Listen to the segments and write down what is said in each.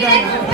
Thank you.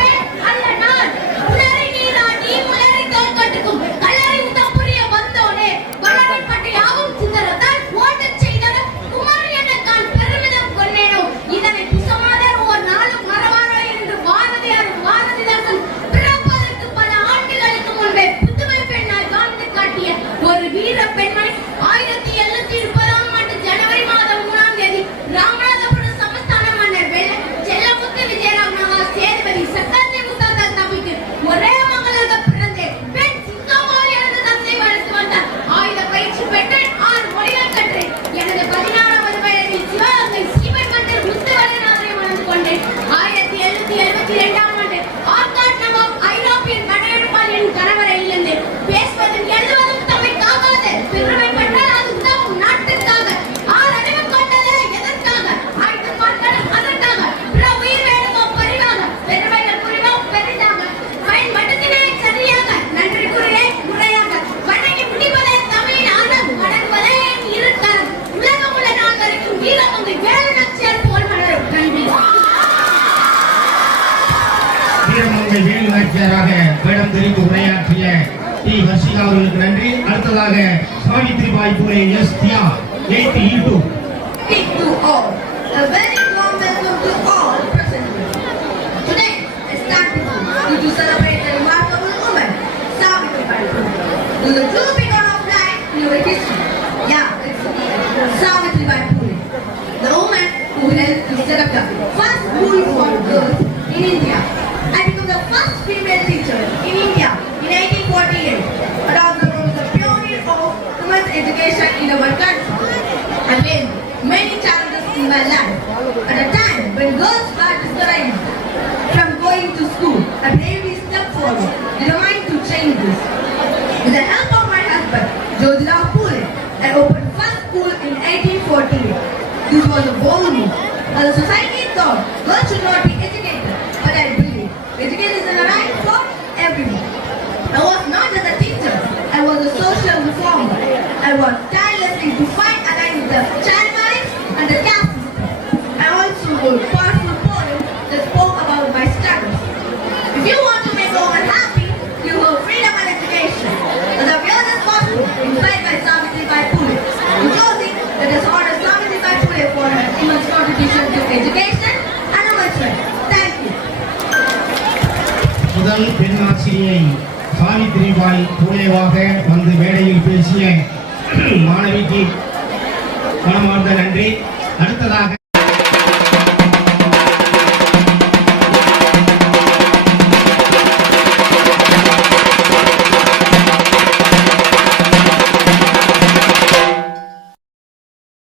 ஆசிரியராக வேடம் தெரிந்து உரையாற்றிய டி ஹர்ஷிகா அவர்களுக்கு நன்றி அடுத்ததாக Savitribai Phule S Diya eight E two Speak to all. A very warm welcome to all present here. Today is Thanksgiving due to celebrate the remarkable woman, Savitribai Phule, who is a true beacon of light in our history. Yeah, it's Savitribai Phule, the woman who helped to set up the many challenges in my life. At a time when girls were discouraged from going to school, I bravely stepped forward, determined to change this. With the help of my husband, Jyotirao Phule, I opened first school in 1848. This was a bold move. As the society thought girls should not be educated, but I believe education is a right for everyone. I was not just a teacher, I was a social reformer. I worked tirelessly to fight முதல் பெண் ஆசிரியை சாவித்ரிபாய் பூலேவாக வந்து மேடையில் பேசிய மாணவிக்கு மனமார்ந்த நன்றி. அடுத்ததாக